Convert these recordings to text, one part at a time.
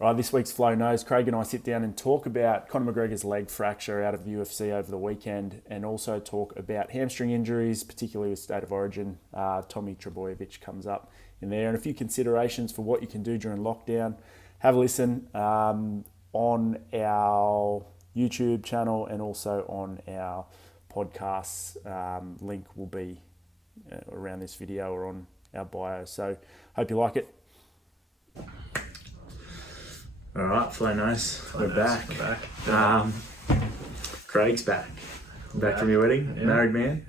Right, this week's Flow Knows, Craig and I sit down and talk about Conor McGregor's leg fracture out of the UFC over the weekend, and also talk about hamstring injuries, particularly with State of Origin. Tommy Trebojevic comes up in there, and a few considerations for what you can do during lockdown. Have a listen on our YouTube channel and also on our podcasts. Link will be around this video or on our bio. So hope you like it. All right, Flow Knows. We're back. Craig's back. Back from your wedding, yeah. Married man.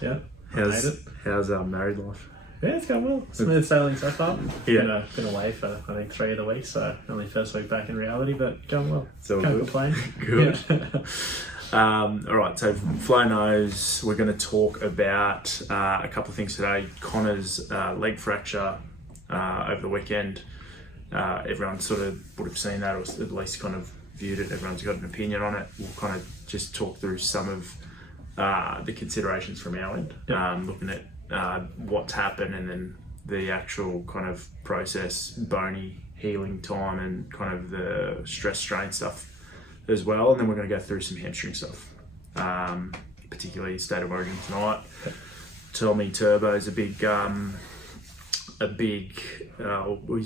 Yeah. How's married life? Yeah, it's going well. Smooth sailing so far. Yeah. Been away for I think 3 of the weeks, so only first week back in reality, but going well. So Can't good. complain. Good. Yeah. All right, so Flow Knows, we're going to talk about a couple of things today. Conor's leg fracture over the weekend. Everyone sort of would have seen that, or at least kind of viewed it. Everyone's got an opinion on it. We'll kind of just talk through some of the considerations from our end, looking at what's happened and then the actual kind of process, bony healing time, and kind of the stress strain stuff as well. And then we're going to go through some hamstring stuff, particularly State of Origin tonight. Tommy Turbo's he's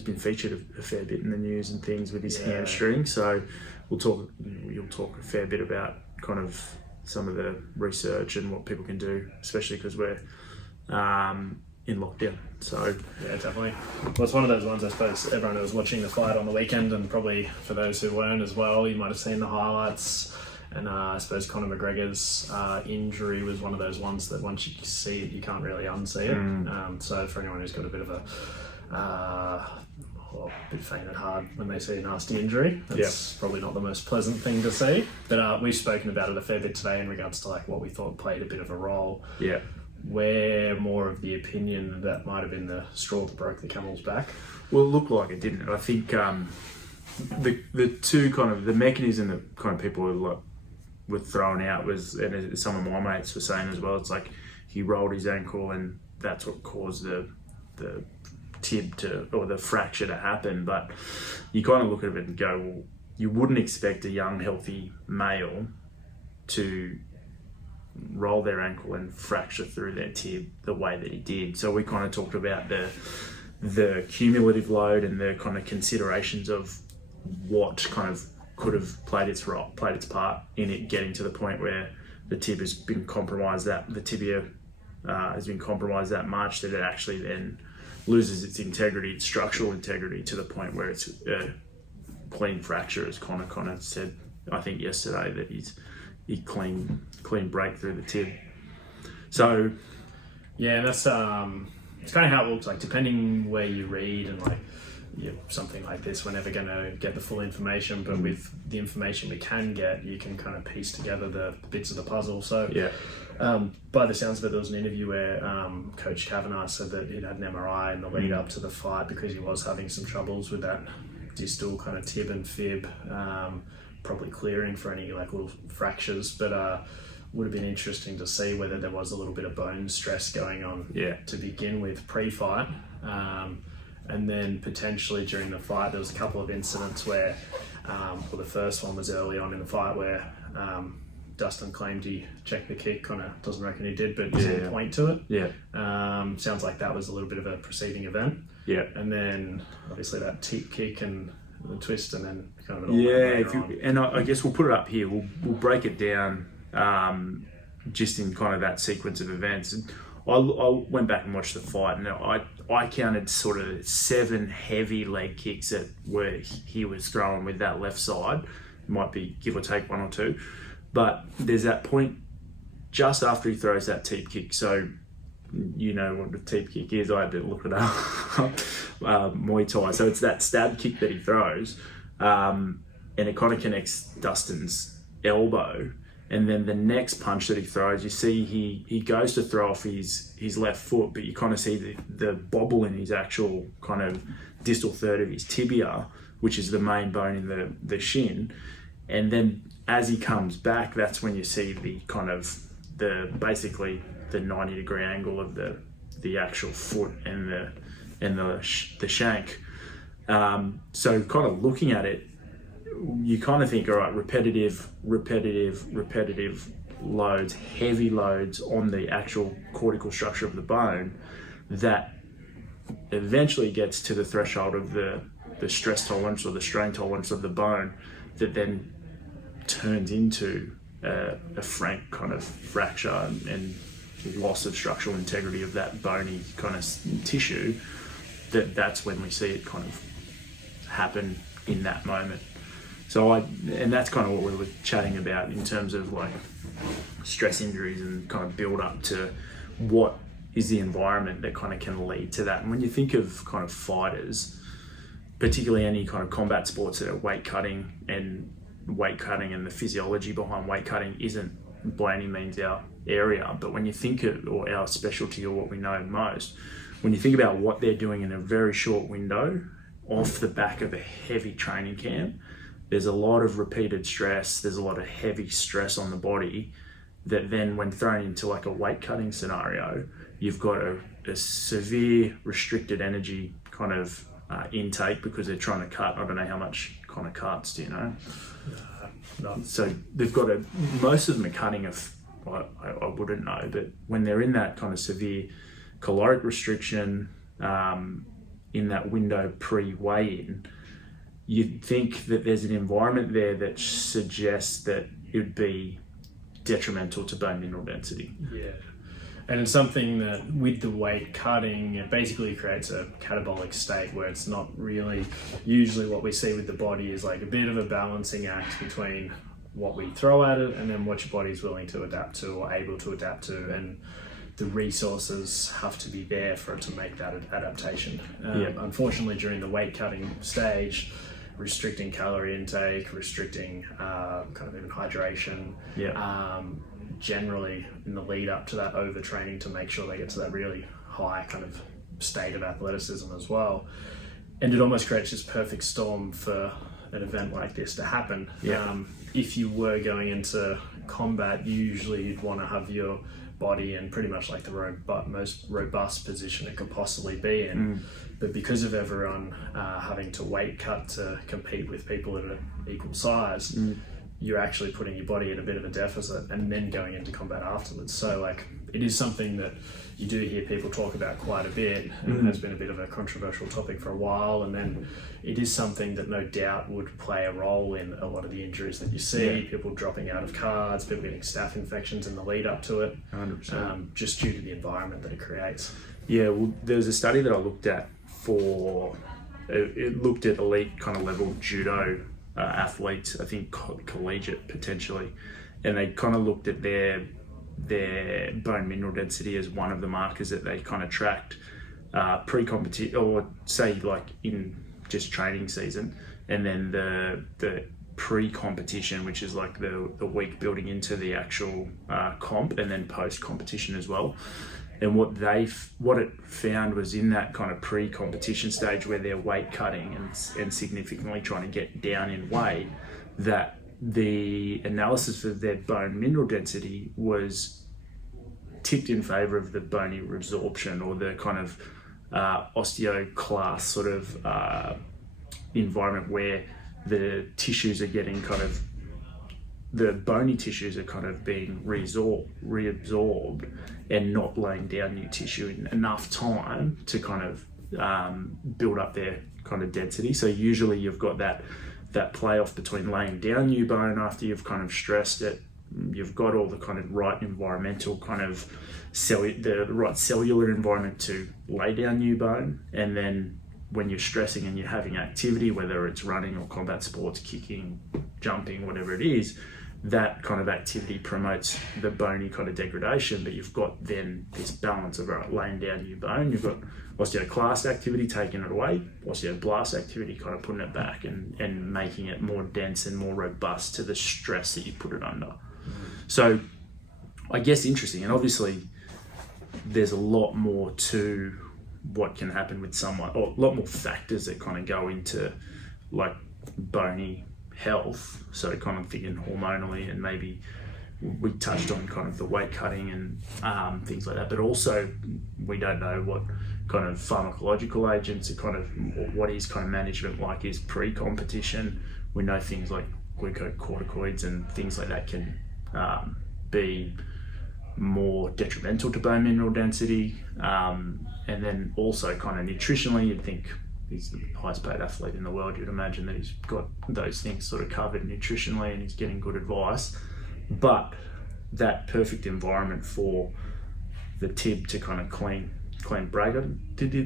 been featured a fair bit in the news and things with his hamstring, so you'll talk a fair bit about kind of some of the research and what people can do, especially because we're in lockdown. So Yeah, definitely. Well, it's one of those ones, I suppose, everyone who was watching the fight on the weekend, and probably for those who weren't as well, you might have seen the highlights. And I suppose Conor McGregor's injury was one of those ones that once you see it, you can't really unsee it. So for anyone who's got a bit of a bit faint at heart when they see a nasty injury, that's probably not the most pleasant thing to see. But we've spoken about it a fair bit today in regards to like what we thought played a bit of a role. yeah. We're more of the opinion that might have been the straw that broke the camel's back. Well, it looked like it didn't. I think the two kind of the mechanism that kind of people were throwing out was, and some of my mates were saying as well, it's like he rolled his ankle and that's what caused the tib or the fracture to happen. But you kind of look at it and go, well, you wouldn't expect a young, healthy male to roll their ankle and fracture through their tib the way that he did. So we kind of talked about the cumulative load and the kind of considerations of what kind of could have played its part in it getting to the point where the tib has been compromised, that the tibia has been compromised that much that it actually then loses its integrity, its structural integrity, to the point where it's a clean fracture, as Conor kind of said, I think yesterday, that he clean break through the tib. So yeah, that's it's kind of how it looks like, depending where you read, and like something like this, we're never going to get the full information, but with the information we can get, you can kind of piece together the bits of the puzzle. So by the sounds of it, there was an interview where Coach Kavanagh said that he'd had an MRI in the lead up to the fight because he was having some troubles with that distal kind of tib and fib, probably clearing for any like little fractures, but would have been interesting to see whether there was a little bit of bone stress going on to begin with pre-fight. And then potentially during the fight, there was a couple of incidents where, well, the first one was early on in the fight where Dustin claimed he checked the kick. Conor doesn't reckon he did, but he didn't point to it. Sounds like that was a little bit of a preceding event. And then obviously that tip kick and the twist, and then kind of it all and I guess we'll put it up here. We'll break it down just in kind of that sequence of events. I went back and watched the fight, and I counted sort of 7 heavy leg kicks that he was throwing with that left side. Might be give or take 1 or 2, but there's that point just after he throws that teep kick. So you know what the teep kick is. I had to look it up. Muay Thai. So it's that stab kick that he throws, and it kind of connects Dustin's elbow. And then the next punch that he throws, you see he goes to throw off his left foot, but you kind of see the bobble in his actual kind of distal third of his tibia, which is the main bone in the shin. And then as he comes back, that's when you see the kind of basically the 90-degree angle of the actual foot and the shank. So kind of looking at it, you kind of think, all right, repetitive loads, heavy loads on the actual cortical structure of the bone, that eventually gets to the threshold of the stress tolerance or the strain tolerance of the bone, that then turns into a frank kind of fracture and loss of structural integrity of that bony kind of tissue. That's when we see it kind of happen in that moment. And that's kind of what we were chatting about in terms of like stress injuries and kind of build up to what is the environment that kind of can lead to that. And when you think of kind of fighters, particularly any kind of combat sports that are weight cutting and the physiology behind weight cutting isn't by any means our area, but when you think of, or our specialty, or what we know most, when you think about what they're doing in a very short window off the back of a heavy training camp, there's a lot of repeated stress, there's a lot of heavy stress on the body that then when thrown into like a weight cutting scenario, you've got a severe restricted energy kind of intake because they're trying to cut. I don't know how much Conor cuts, do you know? No. So they've got most of them are cutting I wouldn't know, but when they're in that kind of severe caloric restriction in that window pre-weigh-in, you'd think that there's an environment there that suggests that it would be detrimental to bone mineral density. Yeah. And it's something that with the weight cutting, it basically creates a catabolic state where it's not really, usually what we see with the body is like a bit of a balancing act between what we throw at it and then what your body's willing to adapt to or able to adapt to. And the resources have to be there for it to make that adaptation. Unfortunately, during the weight cutting stage, restricting calorie intake, restricting kind of even hydration, generally in the lead up to that overtraining to make sure they get to that really high kind of state of athleticism as well. And it almost creates this perfect storm for an event like this to happen. If you were going into combat, usually you'd want to have your body in pretty much like the most robust position it could possibly be in. But because of everyone having to weight cut to compete with people that are equal size, you're actually putting your body in a bit of a deficit and then going into combat afterwards. So like it is something that you do hear people talk about quite a bit, and has been a bit of a controversial topic for a while. And then it is something that no doubt would play a role in a lot of the injuries that you see, people dropping out of cards, people getting staph infections in the lead up to it, 100%. Just due to the environment that it creates. Yeah, well, there was a study that I looked at it looked at elite kind of level judo athletes, I think collegiate potentially, and they kind of looked at their bone mineral density as one of the markers that they kind of tracked pre-competition, or say like in just training season, and then the pre-competition, which is like the week building into the actual comp, and then post-competition as well. And what it found was in that kind of pre-competition stage where they're weight cutting and significantly trying to get down in weight, that the analysis of their bone mineral density was tipped in favor of the bony resorption, or the kind of osteoclast sort of environment where the tissues are getting kind of, the bony tissues are kind of being reabsorbed and not laying down new tissue in enough time to kind of build up their kind of density. So usually you've got that playoff between laying down new bone after you've kind of stressed it. You've got all the kind of right environmental kind of the right cellular environment to lay down new bone, and then when you're stressing and you're having activity, whether it's running or combat sports, kicking, jumping, whatever it is, that kind of activity promotes the bony kind of degradation. But you've got then this balance of laying down new bone, you've got osteoclast activity taking it away, osteoblast activity kind of putting it back and making it more dense and more robust to the stress that you put it under. So I guess interesting, and obviously there's a lot more to what can happen with someone, or a lot more factors that kind of go into like bony health. So kind of thinking hormonally, and maybe we touched on kind of the weight cutting and things like that, but also we don't know what kind of pharmacological agents, and kind of what his kind of management like is pre-competition. We know things like glucocorticoids and things like that can be more detrimental to bone mineral density, and then also kind of nutritionally, you'd think he's the highest paid athlete in the world, you'd imagine that he's got those things sort of covered nutritionally and he's getting good advice. But that perfect environment for the tib to kind of clean break.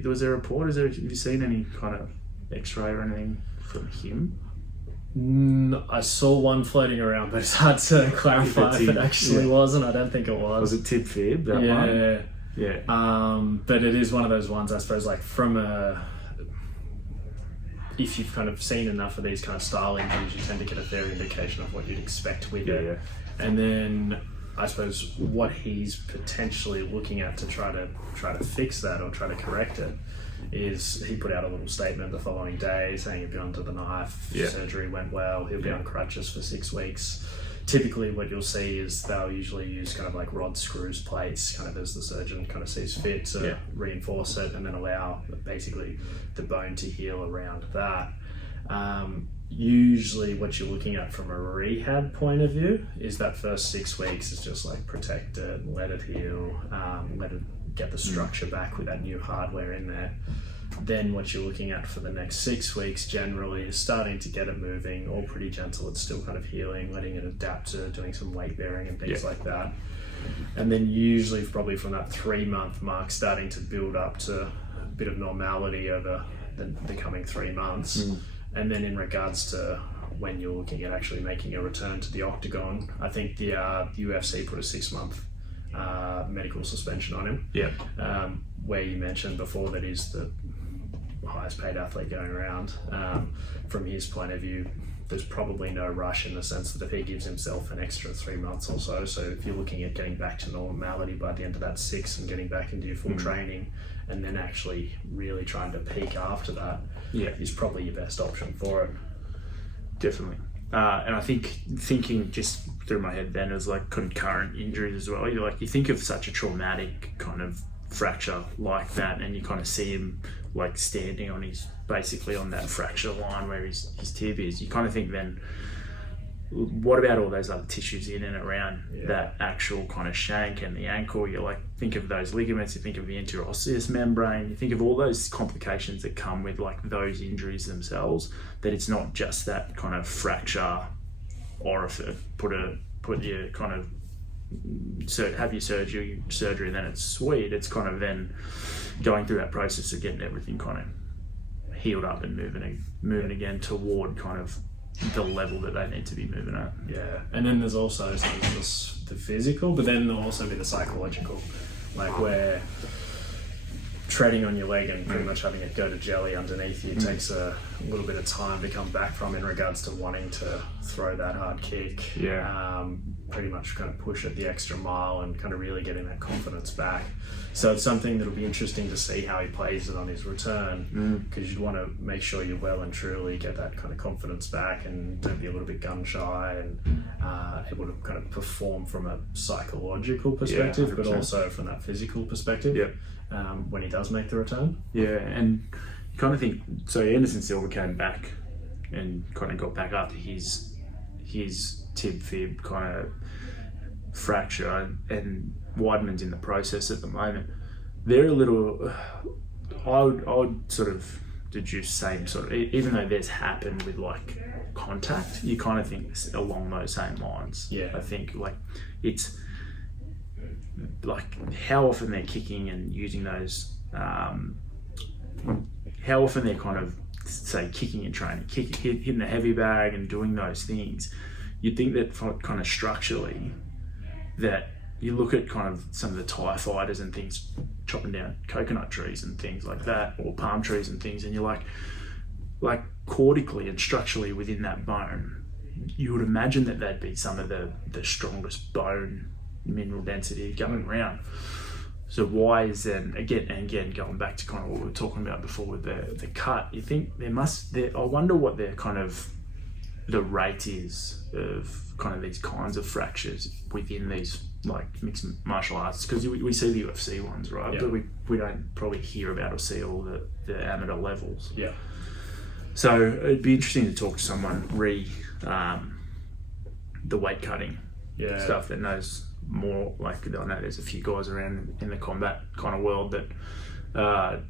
Was there a report? Have you seen any kind of x-ray or anything from him? I saw one floating around, but it's hard to clarify if it actually was, and I don't think it was. Was it tib fib, that one? Yeah. But it is one of those ones, I suppose, like if you've kind of seen enough of these kind of style injuries, you tend to get a fair indication of what you'd expect with it. Yeah. And then I suppose what he's potentially looking at to try to fix that or try to correct it is he put out a little statement the following day saying he'd be under the knife, surgery went well, he'll be on crutches for 6 weeks. Typically what you'll see is they'll usually use kind of like rod, screws, plates, kind of as the surgeon kind of sees fit to reinforce it, and then allow basically the bone to heal around that. Usually what you're looking at from a rehab point of view is that first 6 weeks is just like protect it, let it heal, let it get the structure back with that new hardware in there. Then what you're looking at for the next 6 weeks generally is starting to get it moving, all pretty gentle, it's still kind of healing, letting it adapt to doing some weight bearing and things like that. And then usually probably from that 3-month mark starting to build up to a bit of normality over the coming 3 months. And then in regards to when you're looking at actually making a return to the octagon, I think the UFC put a 6-month medical suspension on him. Where you mentioned before that he's the highest paid athlete going around. From his point of view, there's probably no rush in the sense that if he gives himself an extra 3 months or so if you're looking at getting back to normality by the end of that 6 and getting back into your full training, and then actually really trying to peak after that, is probably your best option for it. Definitely. And I think thinking just through my head then is like concurrent injuries as well. You think of such a traumatic kind of fracture like that, and you kind of see him like standing on basically on that fracture line where his tib is. You kind of think then, what about all those other tissues in and around that actual kind of shank and the ankle? You like think of those ligaments, you think of the interosseous membrane, you think of all those complications that come with like those injuries themselves, that it's not just that kind of fracture orifice, put your kind of have your surgery and then it's sweet. It's kind of then going through that process of getting everything kind of healed up and moving again toward kind of the level that they need to be moving at. And then there's also the physical, but then there'll also be the psychological, like where treading on your leg and pretty much having it go to jelly underneath you takes a little bit of time to come back from in regards to wanting to throw that hard kick. Pretty much kind of push it the extra mile and kind of really getting that confidence back. So it's something that'll be interesting to see how he plays it on his return, because you'd want to make sure you well and truly get that kind of confidence back and don't be a little bit gun shy and able to kind of perform from a psychological perspective, but also from that physical perspective when he does make the return. And you kind of think, so Anderson Silva came back and kind of got back after his tib fib kind of fracture, and Weidman's in the process at the moment. They're a little, I would sort of deduce same sort of, even though theirs happened with like contact, you kind of think along those same lines. I think like it's like how often they're kicking and using those, how often they're kind of say kicking and training, hitting the heavy bag and doing those things. You'd think that kind of structurally, that you look at kind of some of the Thai fighters and things chopping down coconut trees and things like that, or palm trees and things, and you're like cortically and structurally within that bone, you would imagine that they'd be some of the strongest bone mineral density going around. So why is then again going back to kind of what we were talking about before with the cut? You think I wonder what their kind of the rate is of kind of these kinds of fractures within these like mixed martial arts, because we see the UFC ones, right? But we don't probably hear about or see all the amateur levels. Yeah. So it'd be interesting to talk to someone the weight cutting stuff that knows more. Like, I know there's a few guys around in the combat kind of world that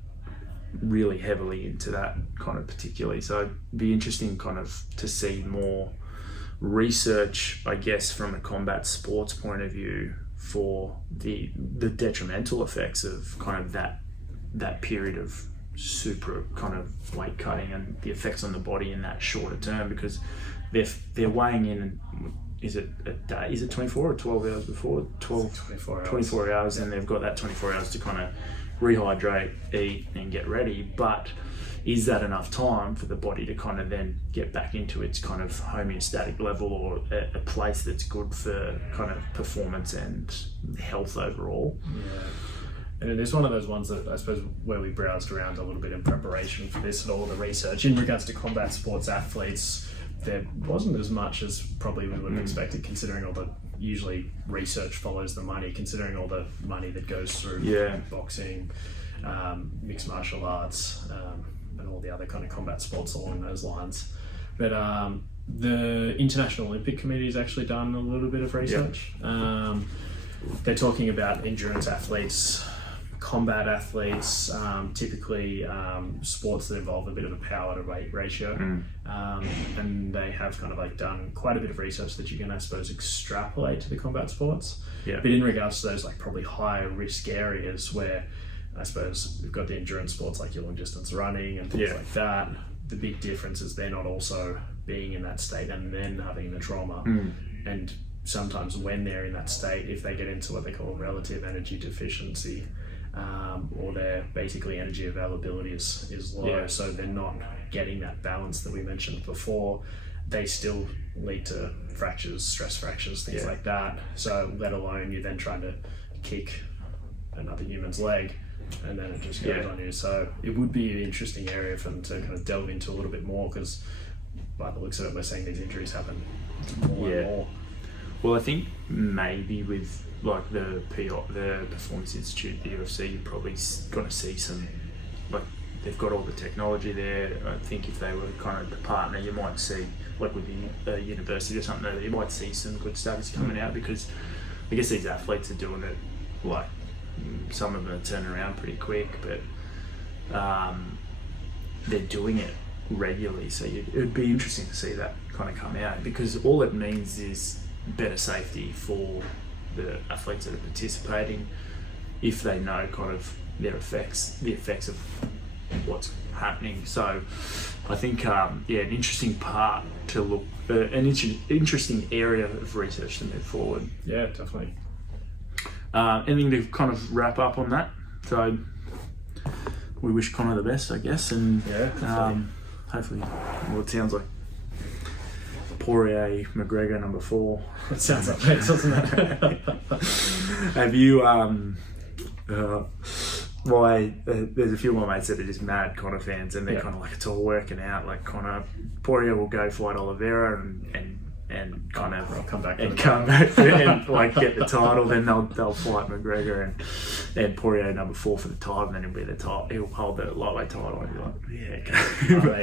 really heavily into that kind of particularly. So it'd be interesting kind of to see more research, I guess, from a combat sports point of view for the detrimental effects of kind of that period of super kind of weight cutting and the effects on the body in that shorter term, because they're weighing in, is it a day, is it 24 or 12 hours before? 24 hours, and they've got that 24 hours to kind of rehydrate, eat and get ready. But is that enough time for the body to kind of then get back into its kind of homeostatic level, or a place that's good for kind of performance and health overall? Yeah. And it is one of those ones that I suppose where we browsed around a little bit in preparation for this and all the research in regards to combat sports athletes. There wasn't as much as probably we would have expected, considering all the usually research follows the money, considering all the money that goes through boxing, mixed martial arts, and all the other kind of combat sports along those lines. But the International Olympic Committee has actually done a little bit of research. They're talking about endurance athletes, combat athletes, typically sports that involve a bit of a power to weight ratio, and they have kind of like done quite a bit of research that you can, I suppose, extrapolate to the combat sports. But in regards to those like probably higher risk areas where I suppose we've got the endurance sports like your long distance running and things like that, the big difference is they're not also being in that state and then having the trauma. And sometimes when they're in that state, if they get into what they call relative energy deficiency, or their basically energy availability is low, so they're not getting that balance that we mentioned before, they still lead to fractures, stress fractures, things like that. So let alone you're then trying to kick another human's leg, and then it just goes on you. So it would be an interesting area for them to kind of delve into a little bit more, because by the looks of it, we're seeing these injuries happen more and more. Well, I think maybe with like the Performance Institute, the UFC, you're probably going to see some, like, they've got all the technology there. I think if they were kind of the partner, you might see, like with the university or something, you might see some good studies coming out, because I guess these athletes are doing it, like, some of them are turning around pretty quick, but they're doing it regularly. So it would be interesting to see that kind of come out, because all it means is better safety for the athletes that are participating, if they know kind of the effects of what's happening. So I think an interesting part to look, an interesting area of research to move forward. Yeah, definitely. Anything to kind of wrap up on that? So we wish Conor the best, I guess, and hopefully, well, it sounds like Poirier, McGregor, number 4. It sounds like that, doesn't it? Have you, there's a few of my mates that are just mad Conor fans, and they're kind of like, it's all working out. Like, Poirier will go fight Oliveira and kind of come back and like get the title. Then they'll fight McGregor and Poirier number 4 for the title, and then he'll be the title. He'll hold the lightweight title, and be like, they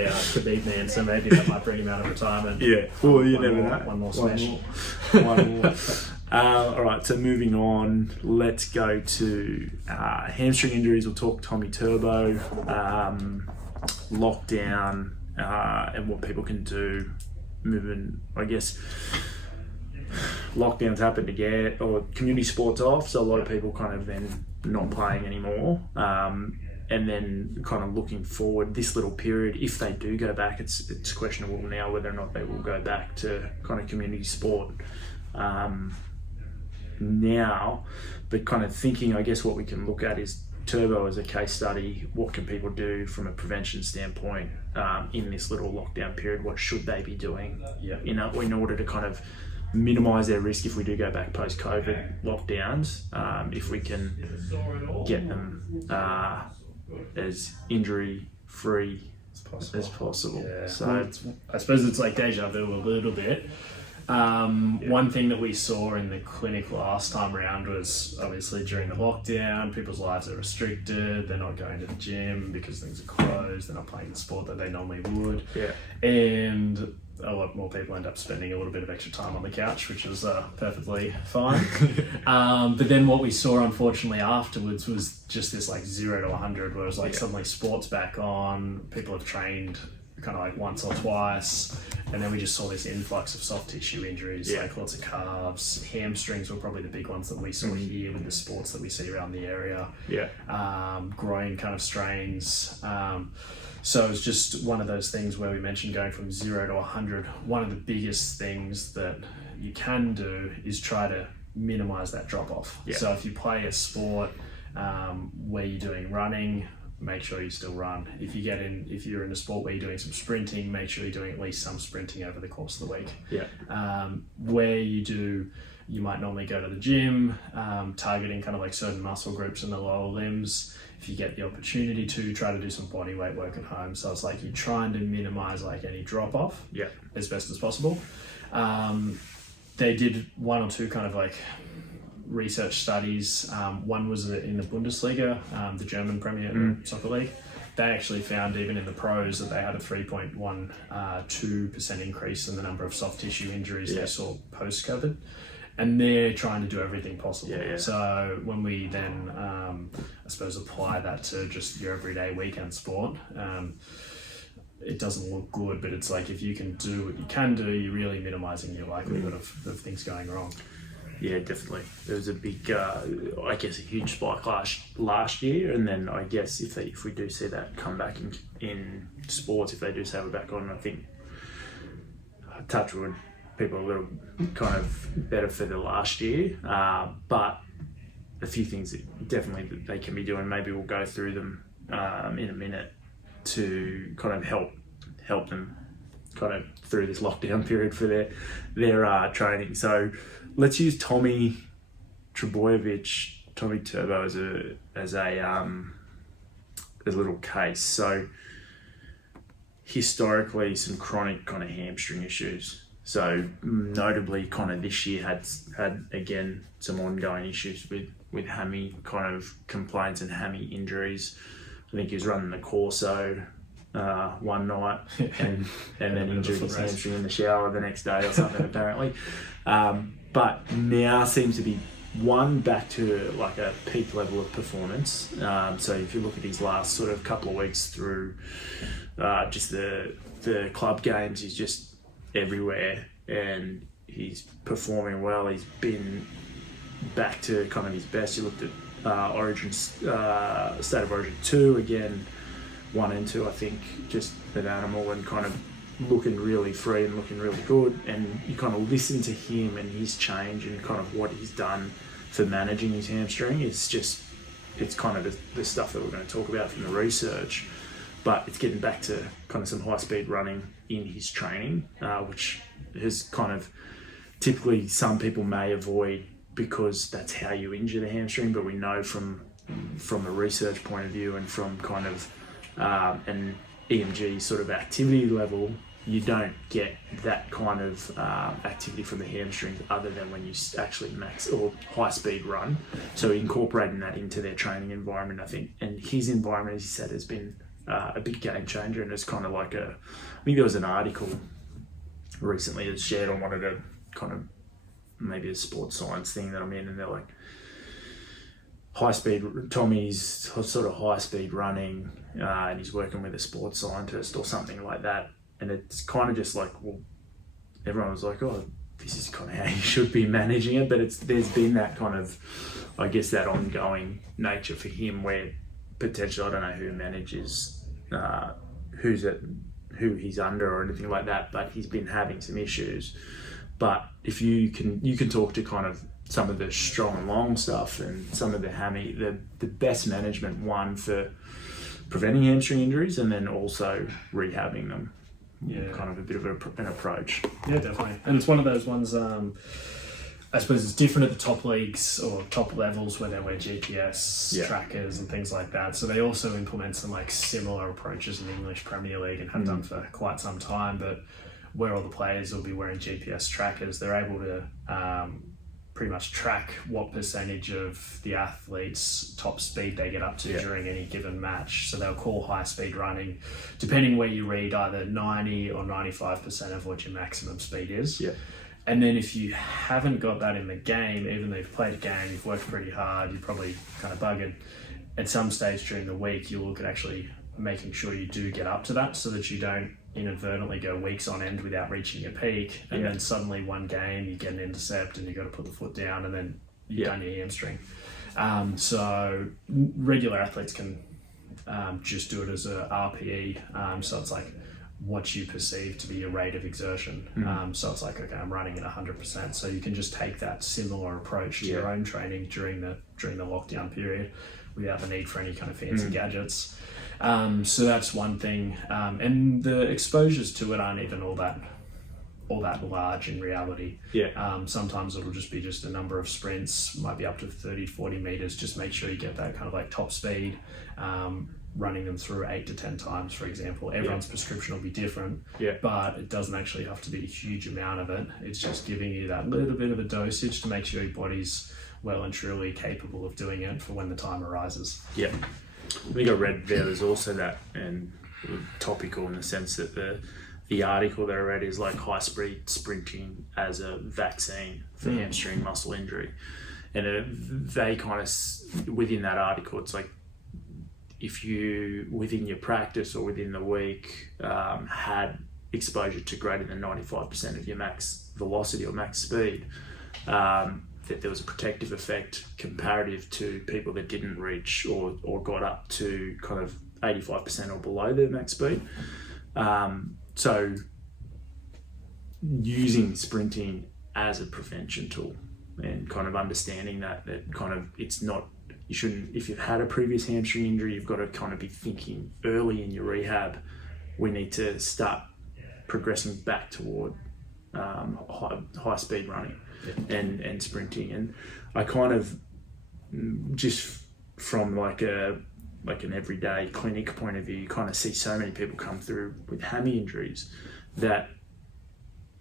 Khabib man, so maybe that might bring him out of retirement. Well, you never know. One more smash. One more. All right, so moving on, let's go to hamstring injuries. We'll talk Tommy Turbo, lockdown, and what people can do. Moving, I guess, lockdowns happen to get, or community sports off, so a lot of people kind of then not playing anymore, and then kind of looking forward this little period. If they do go back, it's questionable now whether or not they will go back to kind of community sport now, but kind of thinking, I guess what we can look at is Turbo as a case study. What can people do from a prevention standpoint in this little lockdown period? What should they be doing in order to kind of minimise their risk if we do go back post-COVID lockdowns, if we can get them as injury-free possible. as possible. Yeah. So Well, I suppose it's like deja vu a little bit. One thing that we saw in the clinic last time around was obviously during the lockdown, people's lives are restricted. They're not going to the gym because things are closed. They're not playing the sport that they normally would. yeah, And a lot more people end up spending a little bit of extra time on the couch, which is perfectly fine. But then what we saw, unfortunately, afterwards was just this like 0 to 100, where it was like suddenly sport's back on, people have trained kind of like once or twice, and then we just saw this influx of soft tissue injuries, like lots of calves, hamstrings were probably the big ones that we saw here with the sports that we see around the area. Groin kind of strains. So it's just one of those things where we mentioned going from 0 to 100. One of the biggest things that you can do is try to minimize that drop off. So if you play a sport where you're doing running, make sure you still run. If you're in a sport where you're doing some sprinting, make sure you're doing at least some sprinting over the course of the week. Where you might normally go to the gym, targeting kind of like certain muscle groups in the lower limbs. If you get the opportunity to, try to do some body weight work at home. So it's like you're trying to minimize like any drop off as best as possible. They did 1 or 2 kind of like research studies. One was in the Bundesliga, the German Premier Soccer League. They actually found even in the pros that they had a 3.12% increase in the number of soft tissue injuries they saw post-COVID. And they're trying to do everything possible. So when we then, I suppose, apply that to just your everyday weekend sport, it doesn't look good, but it's like if you can do what you can do, you're really minimising your likelihood of things going wrong. Yeah, definitely. There was a big, I guess, a huge spike last year, and then I guess if we do see that come back in sports, if they do have it back on, I think touch wood, people are a little kind of better for the last year, but a few things that definitely that they can be doing. Maybe we'll go through them in a minute to kind of help them kind of through this lockdown period for their training. So let's use Tommy Turbo as a little case. So historically, some chronic kind of hamstring issues. So notably, kind of this year had again some ongoing issues with hammy kind of complaints and hammy injuries. I think he was running the Corso one night and then injured his hamstring in the shower the next day or something apparently. But now seems to be back to like a peak level of performance. So if you look at his last sort of couple of weeks through just the club games, he's just everywhere and he's performing well. He's been back to kind of his best. You looked at State of Origin 2 again, 1 and 2, I think, just an animal and kind of looking really free and looking really good. And you kind of listen to him and his change and kind of what he's done for managing his hamstring. It's kind of the stuff that we're going to talk about from the research, but it's getting back to kind of some high speed running in his training, which is kind of typically some people may avoid because that's how you injure the hamstring. But we know from a research point of view and from kind of an EMG sort of activity level, you don't get that kind of activity from the hamstrings other than when you actually max or high speed run. So incorporating that into their training environment, I think, and his environment, as he said, has been a big game changer. And it's kind of like I think there was an article recently that's shared on one of the kind of maybe a sports science thing that I'm in, and they're like, Tommy's sort of high speed running, and he's working with a sports scientist or something like that. And it's kind of just like, well, everyone was like, oh, this is kind of how you should be managing it. But there's been that kind of, I guess, that ongoing nature for him where potentially, I don't know who manages, who he's under or anything like that, but he's been having some issues. But if you can talk to kind of some of the strong and long stuff and some of the hammy, the best management, one for preventing hamstring injuries and then also rehabbing them. Yeah, kind of a bit of an approach. Yeah, definitely. And it's one of those ones, I suppose it's different at the top leagues or top levels where they wear GPS Yeah. trackers and things like that. So they also implement some like similar approaches in the English Premier League and have done for quite some time. But where all the players will be wearing GPS trackers, they're able to pretty much track what percentage of the athlete's top speed they get up to during any given match. So they'll call high speed running, depending where you read, either 90 or 95% of what your maximum speed is. Yeah. And then if you haven't got that in the game, even though you've played a game, you've worked pretty hard, you're probably kind of buggered, at some stage during the week, you look at actually making sure you do get up to that so that you don't inadvertently go weeks on end without reaching your peak. And then suddenly one game, you get an intercept and you've got to put the foot down and then you've done your hamstring. So regular athletes can just do it as a RPE. So it's like what you perceive to be your rate of exertion. So it's like, okay, I'm running at 100%. So you can just take that similar approach to your own training during the lockdown period without the need for any kind of fancy gadgets. So that's one thing. And the exposures to it aren't even all that large in reality. Sometimes it'll just be just a number of sprints, might be up to 30, 40 meters. Just make sure you get that kind of like top speed, running them through 8 to 10 times, for example. Everyone's prescription will be different, but it doesn't actually have to be a huge amount of it. It's just giving you that little bit of a dosage to make sure your body's well and truly capable of doing it for when the time arises. I think I read there's also that, and topical in the sense that the article that I read is like high speed sprinting as a vaccine for hamstring muscle injury. And they kind of, within that article, it's like, if you, within your practice or within the week, had exposure to greater than 95% of your max velocity or max speed, that there was a protective effect comparative to people that didn't reach or got up to kind of 85% or below their max speed. So using sprinting as a prevention tool and kind of understanding that kind of it's not, you shouldn't, if you've had a previous hamstring injury, you've got to kind of be thinking early in your rehab, we need to start progressing back toward high speed running and sprinting. And I kind of, just from like an everyday clinic point of view, you kind of see so many people come through with hammy injuries that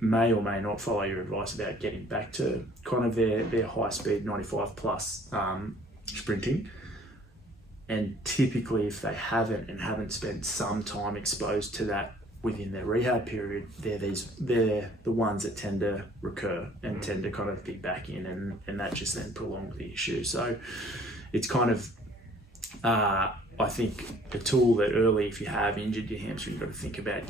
may or may not follow your advice about getting back to kind of their high speed 95 plus sprinting. And typically if they haven't spent some time exposed to that within their rehab period, they're the ones that tend to recur and tend to kind of be back in, and that just then prolongs the issue. So it's kind of I think a tool that early, if you have injured your hamstring, you've got to think about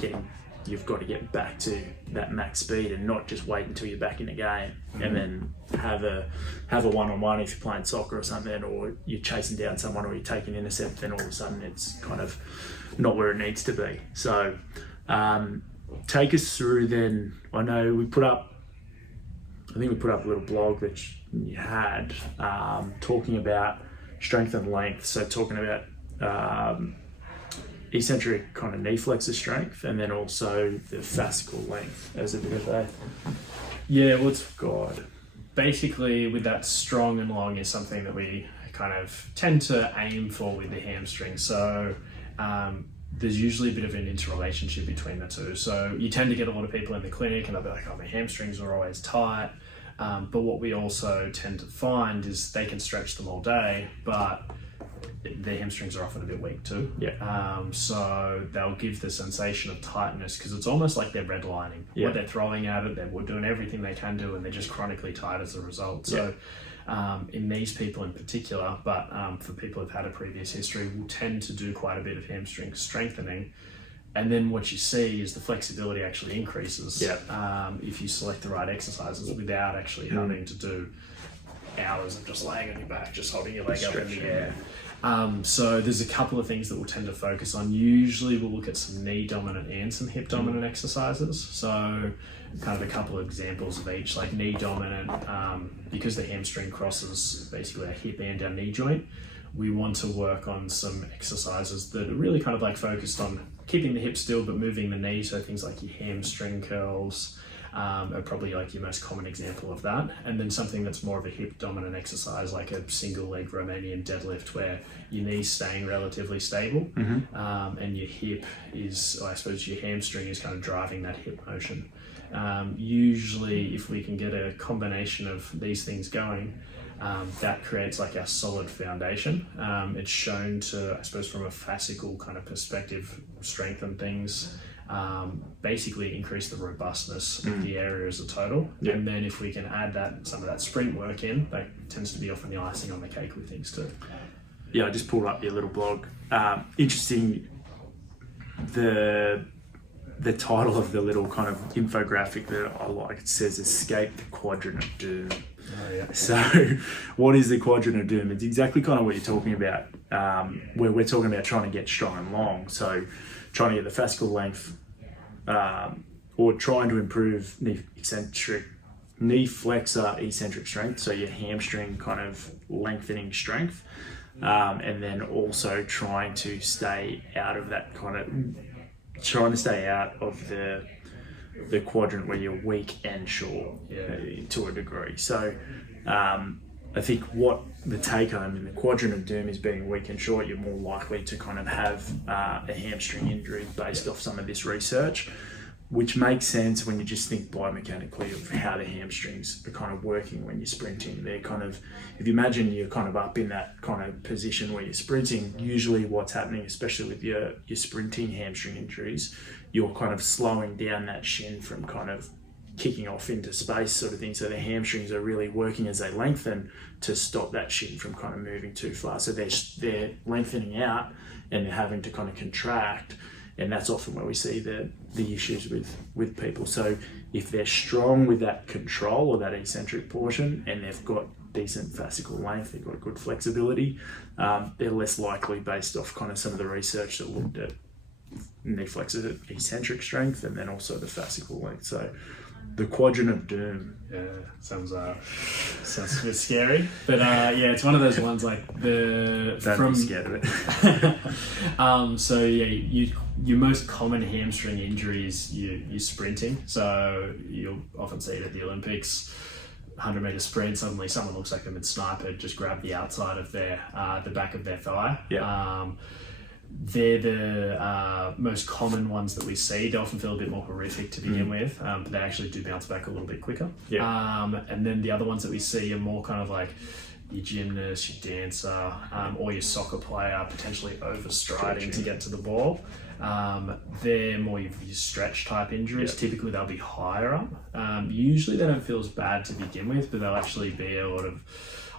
you've got to get back to that max speed and not just wait until you're back in the game and then have a one-on-one if you're playing soccer or something, or you're chasing down someone or you're taking an intercept, then all of a sudden it's kind of not where it needs to be. So take us through then. I know we put up a little blog that you had talking about strength and length. So talking about eccentric kind of knee flexor strength, and then also the fascicle length as a bit of a basically with that strong and long is something that we kind of tend to aim for with the hamstring. So there's usually a bit of an interrelationship between the two. So you tend to get a lot of people in the clinic and they'll be like, oh, my hamstrings are always tight. But what we also tend to find is they can stretch them all day, but their hamstrings are often a bit weak too. So they'll give the sensation of tightness because it's almost like they're redlining. What they're throwing at it, they're doing everything they can do, and they're just chronically tight as a result. So in these people in particular, but for people who've had a previous history, will tend to do quite a bit of hamstring strengthening. And then what you see is the flexibility actually increases if you select the right exercises without actually having to do hours of just laying on your back, just holding your leg up in the air. So there's a couple of things that we'll tend to focus on. Usually we'll look at some knee dominant and some hip dominant exercises. So kind of a couple of examples of each, like knee dominant, because the hamstring crosses basically our hip and our knee joint, we want to work on some exercises that are really kind of like focused on keeping the hip still but moving the knee. So things like your hamstring curls, are probably like your most common example of that. And then something that's more of a hip dominant exercise, like a single leg Romanian deadlift, where your knee's staying relatively stable, and your hip is, or I suppose your hamstring is kind of driving that hip motion. Usually, if we can get a combination of these things going, that creates like our solid foundation. It's shown to, I suppose, from a fascicle kind of perspective, strengthen things, basically increase the robustness of the area as a total. Yeah. And then if we can add some of that sprint work in, that tends to be often the icing on the cake with things too. Yeah, I just pulled up your little blog. Interesting, the title of the little kind of infographic that I like, it says "Escape the Quadrant of Doom." Oh, yeah. So what is the Quadrant of Doom? It's exactly kind of what you're talking about, where we're talking about trying to get strong and long. So trying to get the fascicle length, or trying to improve knee flexor eccentric strength, so your hamstring kind of lengthening strength, and then also trying to stay out of that out of the quadrant where you're weak and short, to a degree. So I think what the take home in the Quadrant of Doom is, being weak and short, you're more likely to kind of have a hamstring injury based off some of this research, which makes sense when you just think biomechanically of how the hamstrings are kind of working when you're sprinting. They're kind of, if you imagine you're kind of up in that kind of position where you're sprinting, usually what's happening, especially with your sprinting hamstring injuries, you're kind of slowing down that shin from kind of kicking off into space sort of thing. So the hamstrings are really working as they lengthen to stop that shin from kind of moving too far. So they're lengthening out and they're having to kind of contract. And that's often where we see the issues with people. So if they're strong with that control or that eccentric portion, and they've got decent fascicle length, they've got good flexibility, they're less likely, based off kind of some of the research that looked at knee flexor eccentric strength and then also the fascicle length. So the Quadrant of Doom. Yeah, sounds a bit scary, but yeah, it's one of those ones like Don't be scared of it. So yeah, your most common hamstring injury is you sprinting. So you'll often see it at the Olympics, 100-meter sprint. Suddenly, someone looks like them in sniper, just grab the outside of the back of their thigh. Yeah. They're the most common ones that we see. They often feel a bit more horrific to begin with, but they actually do bounce back a little bit quicker. Yeah. And then the other ones that we see are more kind of like your gymnast, your dancer, or your soccer player potentially overstriding to get to the ball. They're more your stretch type injuries. Yeah. Typically they'll be higher up. Usually they don't feel as bad to begin with, but they'll actually be a lot of,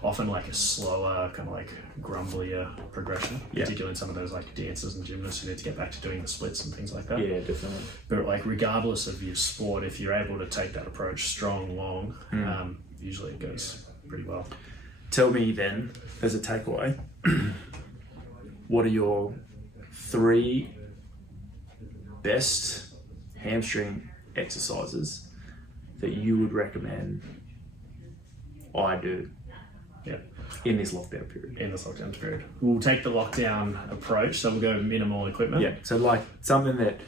often like a slower, kind of like grumblier progression, particularly in some of those like dancers and gymnasts who need to get back to doing the splits and things like that. Yeah, definitely. But like regardless of your sport, if you're able to take that approach strong, long, usually it goes pretty well. Tell me then, as a takeaway, what are your 3 best hamstring exercises that you would recommend I do in this lockdown period? We'll take the lockdown approach, so we'll go minimal equipment. Yeah, so like something that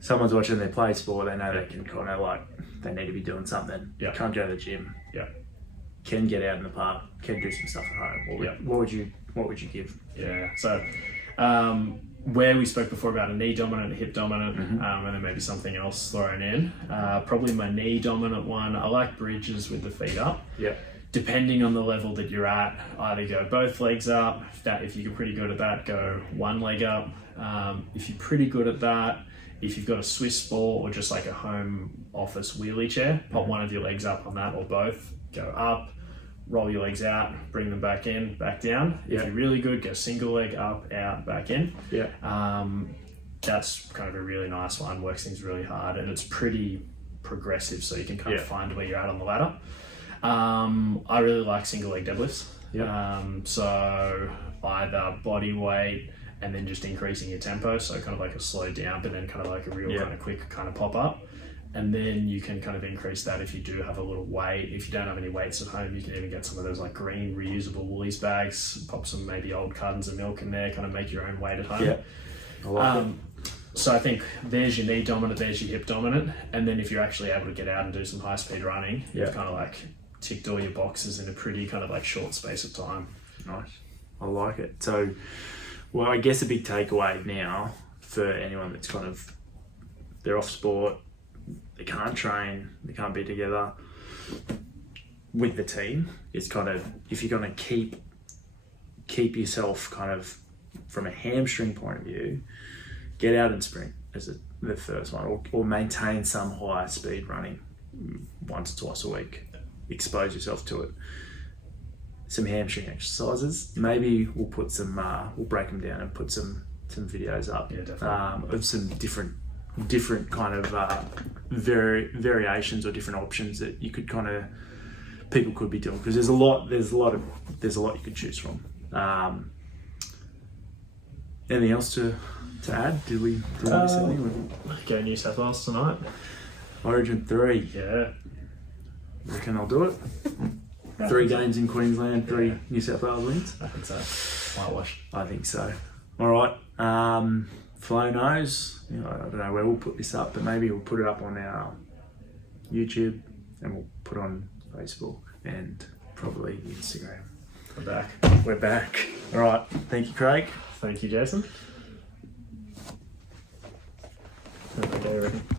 someone's watching their play sport, they know they can kind of like, they need to be doing something. Yeah. Can't go to the gym. Yeah. Can get out in the park. Can do some stuff at home. What would you give? Yeah. So where we spoke before about a knee dominant, hip dominant, and then maybe something else thrown in. Probably my knee dominant one. I like bridges with the feet up. Yeah. Depending on the level that you're at, either go both legs up. If you're pretty good at that, go one leg up. If you're pretty good at that, if you've got a Swiss ball or just like a home office wheelie chair, pop one of your legs up on that or both. Go up, roll your legs out, bring them back in, back down. If you're really good, go single leg up, out, back in. Yeah. That's kind of a really nice one. Works things really hard and it's pretty progressive, so you can kind of find where you're at on the ladder. I really like single leg deadlifts. So either body weight and then just increasing your tempo, so kind of like a slow down, but then kind of like a real kind of quick kind of pop up. And then you can kind of increase that if you do have a little weight. If you don't have any weights at home, you can even get some of those like green reusable Woolies bags, pop some maybe old cartons of milk in there, kind of make your own weight at home. Yeah, I like it. So I think there's your knee dominant, there's your hip dominant, and then if you're actually able to get out and do some high speed running, you've kind of like ticked all your boxes in a pretty kind of like short space of time. Nice. I like it. So, well, I guess a big takeaway now for anyone that's kind of, they're off sport, they can't train, they can't be together with the team, is kind of, if you're going to keep yourself kind of from a hamstring point of view, get out and sprint as the first one, or maintain some high speed running once or twice a week. Expose yourself to it. Some hamstring exercises. Maybe we'll put some. We'll break them down and put some videos up. Yeah, definitely. Of some different kind of variations or different options that you could kind of people could be doing, because there's a lot you could choose from. Anything else to add? Did we miss anything? Go New South Wales tonight. Origin 3. Yeah. Reckon I'll do it. 3 games in Queensland, 3 New South Wales wins. I think so. Whitewash. I think so. All right. Flo knows. I don't know where we'll put this up, but maybe we'll put it up on our YouTube, and we'll put it on Facebook and probably Instagram. We're back. All right. Thank you, Craig. Thank you, Jason. Okay, ready.